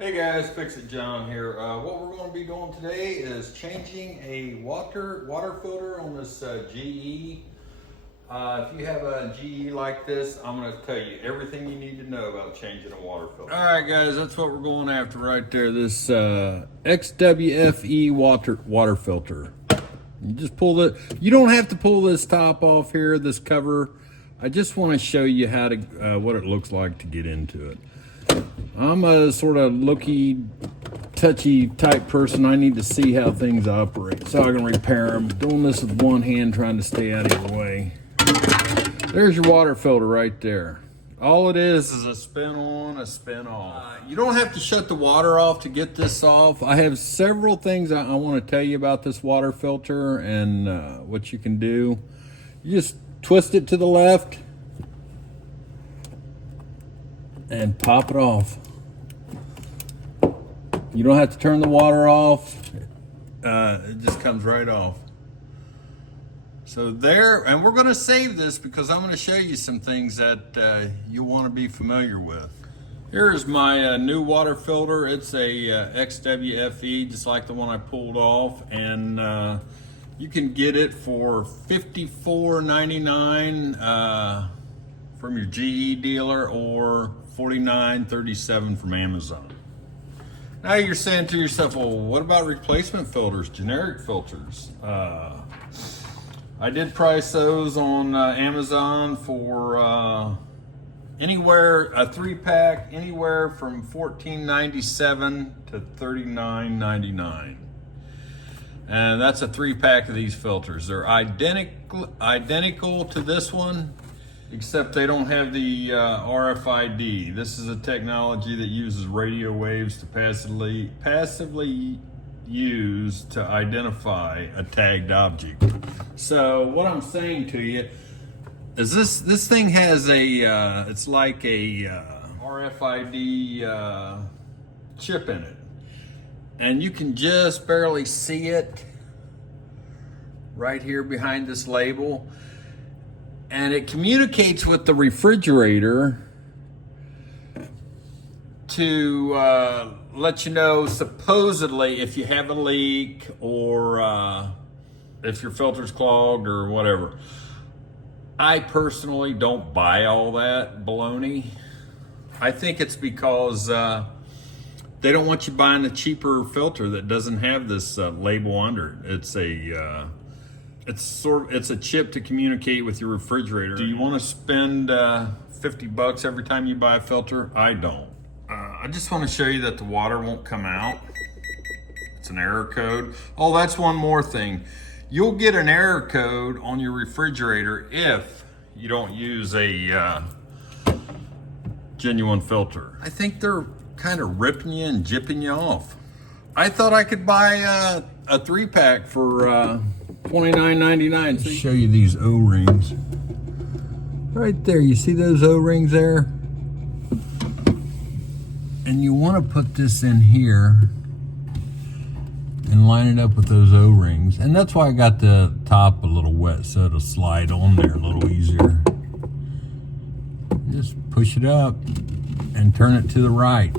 Hey guys, Fix It John here. What we're going to be doing today is changing a water filter on this GE. If you have a GE like this, I'm going to tell you everything you need to know about changing a water filter. All right, guys, that's what we're going after right there. This XWFE water filter. You just pull it. You don't have to pull this top off here, this cover. I just want to show you how to what it looks like to get into it. I'm a sort of looky, touchy type person. I need to see how things operate so I can repair them. Doing this with one hand, trying to stay out of your way. There's your water filter right there. All it is a spin on, a spin off. You don't have to shut the water off to get this off. I have several things I want to tell you about this water filter and what you can do. You just twist it to the left and pop it off. You don't have to turn the water off. It just comes right off. So there, and we're gonna save this because I'm gonna show you some things that you wanna be familiar with. Here's my new water filter. It's a XWFE, just like the one I pulled off. And you can get it for $54.99 from your GE dealer or $49.37 from Amazon. Now you're saying to yourself, well, what about replacement filters, generic filters? I did price those on Amazon for anywhere, a 3-pack, anywhere from $14.97 to $39.99. And that's a 3-pack of these filters. They're identical to this one, except they don't have the RFID. This is a technology that uses radio waves to passively use to identify a tagged object. So what I'm saying to you is this thing has a, it's like a RFID chip in it. And you can just barely see it right here behind this label. And it communicates with the refrigerator to let you know, supposedly, if you have a leak or if your filter's clogged or whatever. I personally don't buy all that baloney. I think it's because they don't want you buying a cheaper filter that doesn't have this label under it. It's a it's a chip to communicate with your refrigerator. Do you want to spend 50 bucks every time you buy a filter? I don't. I just want to show you that the water won't come out. It's an error code. Oh, that's one more thing. You'll get an error code on your refrigerator if you don't use a genuine filter. I think they're kind of ripping you and jipping you off. I thought I could buy a 3-pack for $29.99. So show you these O-rings. Right there, you see those O-rings there? And you want to put this in here and line it up with those O-rings. And that's why I got the top a little wet so it'll slide on there a little easier. Just push it up and turn it to the right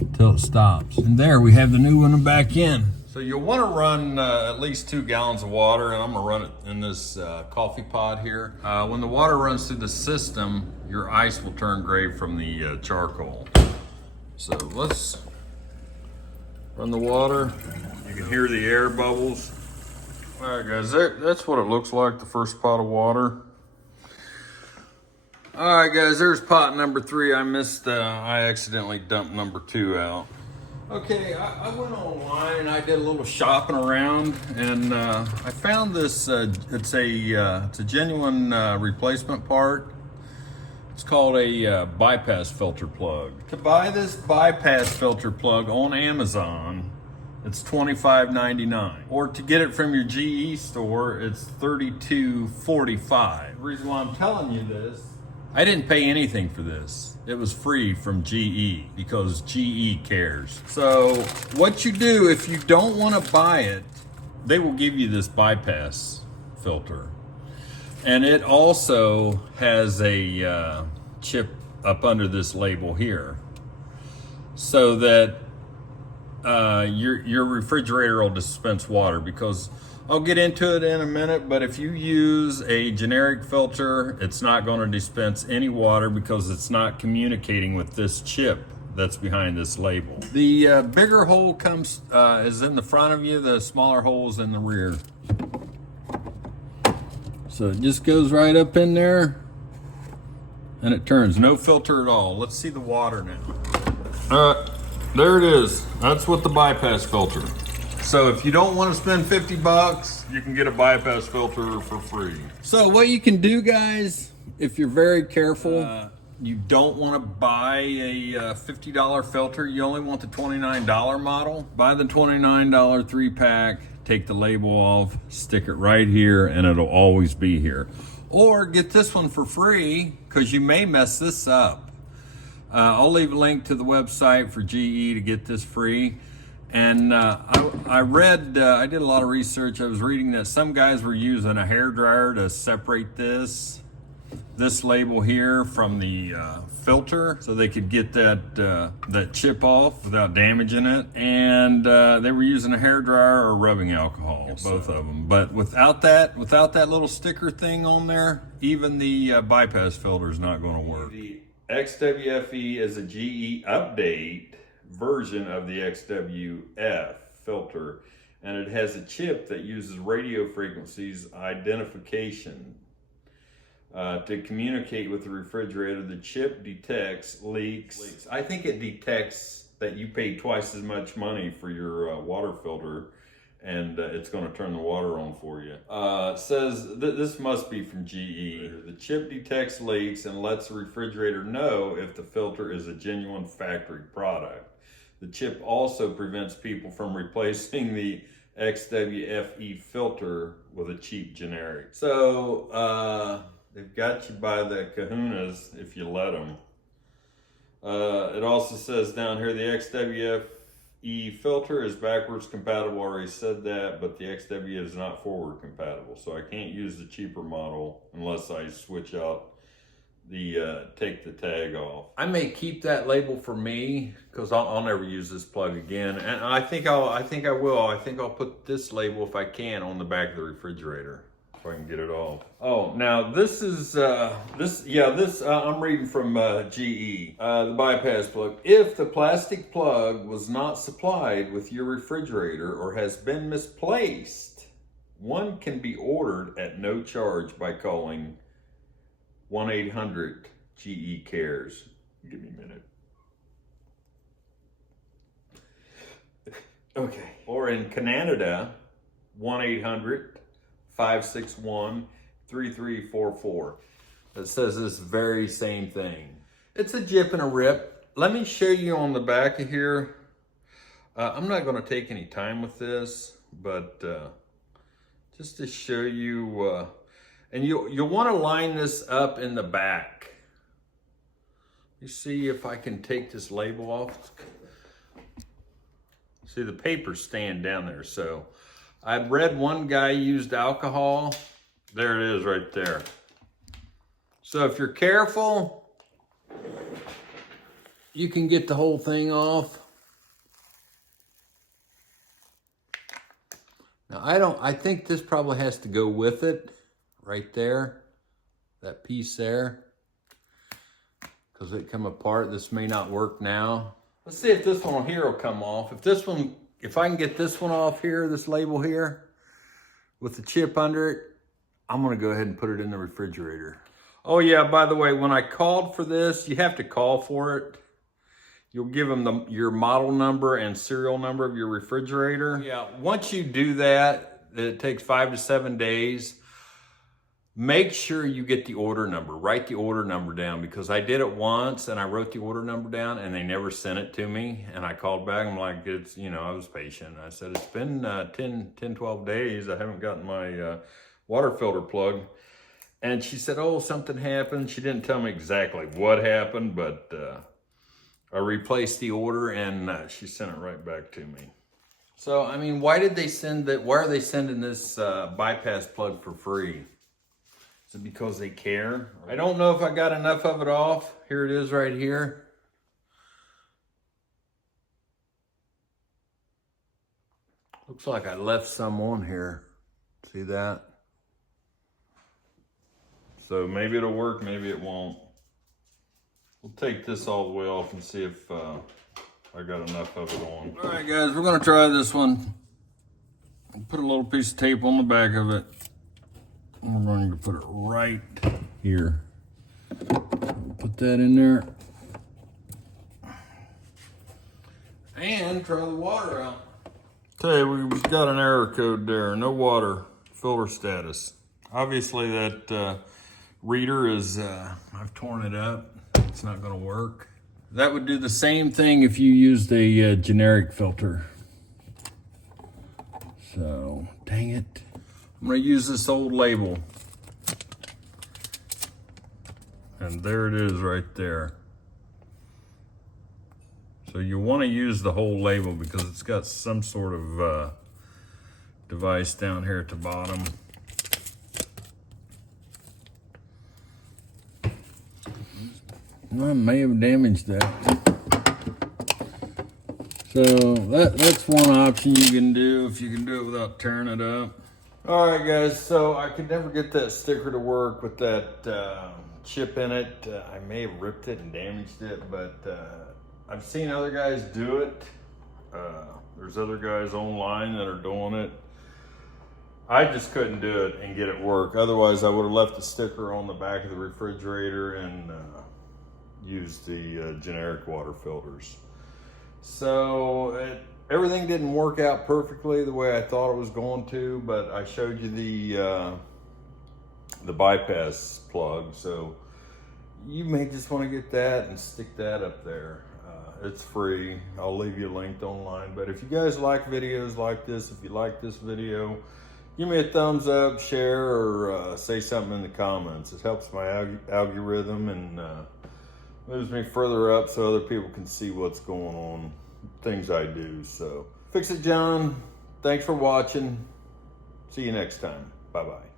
until it stops. And there we have the new one back in. So you'll want to run at least 2 gallons of water, and I'm gonna run it in this coffee pot here. When the water runs through the system, your ice will turn gray from the charcoal. So let's run the water. You can hear the air bubbles. All right, guys, that's what it looks like, the first pot of water. All right, guys, there's pot number 3. I accidentally dumped number 2 out. Okay, I went online and I did a little shopping around, and I found this. It's a genuine replacement part. It's called a bypass filter plug. To buy this bypass filter plug on Amazon, it's $25.99, or to get it from your GE store, it's $32.45. The reason why I'm telling you this, I didn't pay anything for this. It was free from GE because GE cares. So what you do, if you don't want to buy it, they will give you this bypass filter. And it also has a chip up under this label here. so that your refrigerator will dispense water, because I'll get into it in a minute, but if you use a generic filter, it's not going to dispense any water because it's not communicating with this chip that's behind this label. The bigger hole is in the front of you, the smaller hole's in the rear. So it just goes right up in there and it turns, no filter at all. Let's see the water now. There it is. That's what the bypass filter. So if you don't want to spend 50 bucks, you can get a bypass filter for free. So what you can do, guys, if you're very careful, you don't want to buy a $50 filter. You only want the $29 model. Buy the $29 3-pack, take the label off, stick it right here, and it'll always be here. Or get this one for free, because you may mess this up. I'll leave a link to the website for GE to get this free. And I read, I did a lot of research. I was reading that some guys were using a hairdryer to separate this label here from the filter, so they could get that chip off without damaging it. And they were using a hairdryer or rubbing alcohol, both of them. But without that little sticker thing on there, even the bypass filter is not going to work. The XWFE is a GE update version of the XWF filter, and it has a chip that uses radio frequencies identification to communicate with the refrigerator. The chip detects leaks. I think it detects that you paid twice as much money for your water filter, and it's going to turn the water on for you. It says this must be from GE. The chip detects leaks and lets the refrigerator know if the filter is a genuine factory product. The chip also prevents people from replacing the XWFE filter with a cheap generic. So they've got you by the kahunas if you let them. It also says down here, the XWFE filter is backwards compatible. I already said that, but the XWF is not forward compatible. So I can't use the cheaper model unless I switch out take the tag off. I may keep that label for me, because I'll never use this plug again. And I think I will. I think I'll put this label, if I can, on the back of the refrigerator so I can get it off. Oh, now this is I'm reading from GE, the bypass plug. If the plastic plug was not supplied with your refrigerator or has been misplaced, one can be ordered at no charge by calling 1-800-GE-CARES. Give me a minute. Okay. Or in Canada, 1-800-561-3344. It says this very same thing. It's a jip and a rip. Let me show you on the back of here. I'm not going to take any time with this, but just to show you, and you'll want to line this up in the back. You see if I can take this label off. See, the paper's staying down there. So I've read one guy used alcohol. There it is right there. So if you're careful, you can get the whole thing off. Now I think this probably has to go with it. Right there, that piece there, because it come apart. This may not work now. Let's see if this one here will come off. If I can get this one off here, this label here, with the chip under it, I'm gonna go ahead and put it in the refrigerator. Oh yeah, by the way, when I called for this, you have to call for it. You'll give them your model number and serial number of your refrigerator. Yeah, once you do that, it takes 5 to 7 days. Make sure you get the order number. Write the order number down, because I did it once and I wrote the order number down and they never sent it to me. And I called back. I'm like, I was patient. I said, it's been 12 days. I haven't gotten my water filter plug. And she said, oh, something happened. She didn't tell me exactly what happened, but I replaced the order and she sent it right back to me. So, I mean, why did they send that? Why are they sending this bypass plug for free? Is it because they care? I don't know if I got enough of it off. Here it is right here. Looks like I left some on here. See that? So maybe it'll work, maybe it won't. We'll take this all the way off and see if I got enough of it on. All right, guys, we're gonna try this one. Put a little piece of tape on the back of it. And we're going to put it right here. Put that in there. And try the water out. Okay, we've got an error code there. No water, filter status. Obviously that reader is, I've torn it up. It's not gonna work. That would do the same thing if you used a generic filter. So, dang it. I'm gonna use this old label. And there it is right there. So you wanna use the whole label because it's got some sort of device down here at the bottom. I may have damaged that. So that's one option you can do if you can do it without tearing it up. All right, guys, so I could never get that sticker to work with that chip in it. I may have ripped it and damaged it, but I've seen other guys do it. There's other guys online that are doing it. I just couldn't do it and get it work. Otherwise, I would have left the sticker on the back of the refrigerator and used the generic water filters. So everything didn't work out perfectly the way I thought it was going to, but I showed you the bypass plug. So you may just want to get that and stick that up there. It's free. I'll leave you linked online. But if you guys like videos like this, if you like this video, give me a thumbs up, share, or say something in the comments. It helps my algorithm and moves me further up so other people can see what's going on, things I do. So, Fix It John, thanks for watching. See you next time. Bye-bye.